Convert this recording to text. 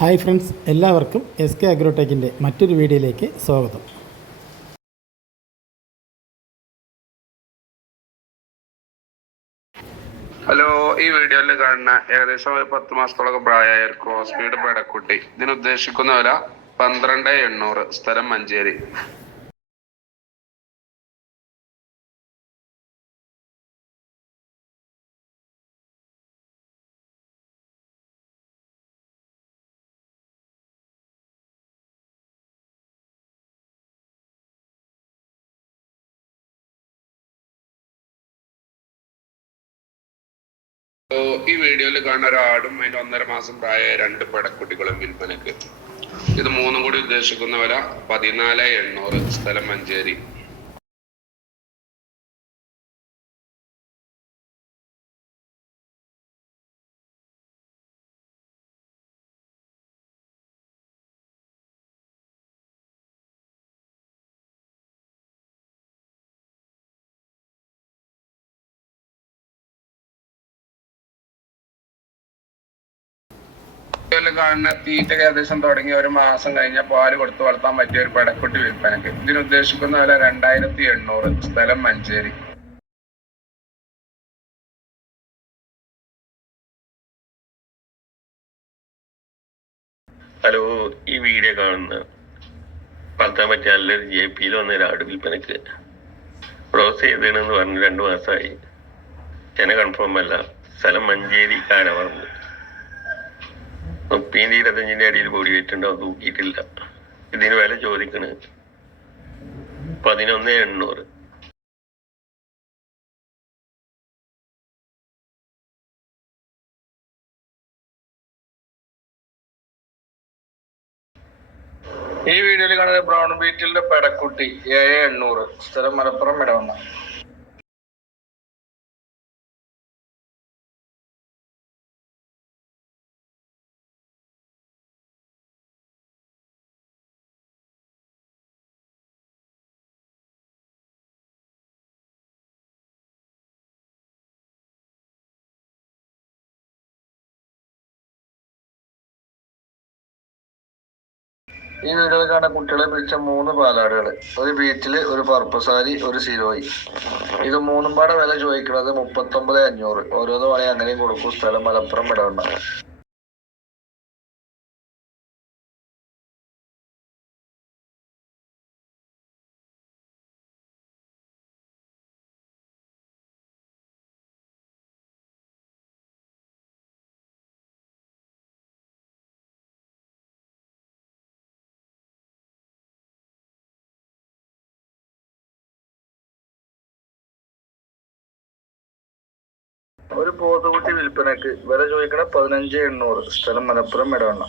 Hi friends എല്ലാവർക്കും S K അഗ്രോടെക്കിന്റെ മറ്റൊരു വീഡിയോയിലേക്ക് സ്വാഗതം. ഹലോ ഈ വീഡിയോയിൽ കാണുന്ന ഏകദേശം ഒരു പത്ത് മാസത്തോളം പ്രായമായ ഒരു ക്രോസ് ഫീഡ് പെടക്കുട്ടി. ഇതിന് ഉദ്ദേശിക്കുന്ന വില പന്ത്രണ്ട് എണ്ണൂറ് സ്ഥലം മഞ്ചേരി. ഈ വീഡിയോയിൽ കാണുന്ന ഒരാടും അതിന്റെ ഒന്നര മാസം പ്രായമായ രണ്ട് പെടക്കുട്ടികളും വിൽപ്പനക്ക് ഇത് മൂന്നും കൂടി ഉദ്ദേശിക്കുന്ന വില പതിനാല് എണ്ണൂറ് സ്ഥലം മഞ്ചേരി. വീഡിയോയിൽ കാണുന്ന തീറ്റ ഏകദേശം തുടങ്ങി ഒരു മാസം കഴിഞ്ഞ പാൽ കൊടുത്തു വളർത്താൻ പറ്റിയ ഒരു പെടക്കുട്ടി വിൽപ്പനക്ക്. ഇതിനുദ്ദേശിക്കുന്ന വില രണ്ടായിരത്തി എണ്ണൂറ്. സ്ഥലം മഞ്ചേരി. ഹലോ ഈ വീഡിയോ കാണുന്ന വളർത്താൻ പറ്റിയ നല്ലൊരു ജെ പിയിൽ വന്ന ഒരാട് വിൽപ്പനക്ക്. ക്രോസ് ചെയ്തതെന്ന് പറഞ്ഞ് രണ്ടു മാസമായി. ജന കൺഫേം അല്ല. സ്ഥലം മഞ്ചേരി കാരവറമ്പ് മുപ്പതിന്റെ ഇരുപത്തഞ്ചിന്റെ അടിയിൽ കൂടി അത് തൂക്കിയിട്ടില്ല ഇതിന് വില ചോദിക്കണ്. പതിനൊന്ന് എണ്ണൂറ്. ഈ വീഡിയോയിൽ കാണുന്നത് ബ്രൗൺ ബീറ്റിലിന്റെ പെടക്കുട്ടി ഏഴ് എണ്ണൂറ്. സ്ഥലം മലപ്പുറം ഈ വീഡിയോയിൽ കാണുന്ന കുട്ടികളെ പിടിച്ച മൂന്ന് പാലാടുകൾ ഒരു ബീറ്റിൽ ഒരു പർപ്പസാരി ഒരു സിരോയി. ഇത് മൂന്നും പാടെ വില ചോദിക്കുന്നത് മുപ്പത്തൊമ്പത് അഞ്ഞൂറ്. ഓരോന്ന് പണി അങ്ങനെയും കൊടുക്കും. സ്ഥലം മലപ്പുറം ഇടവണ്ണ ഒരു പോത്തുകുട്ടി വിൽപ്പനക്ക് വില ചോദിക്കണ പതിനഞ്ച് എണ്ണൂറ്. സ്ഥലം മലപ്പുറം ഇടവണ്ണ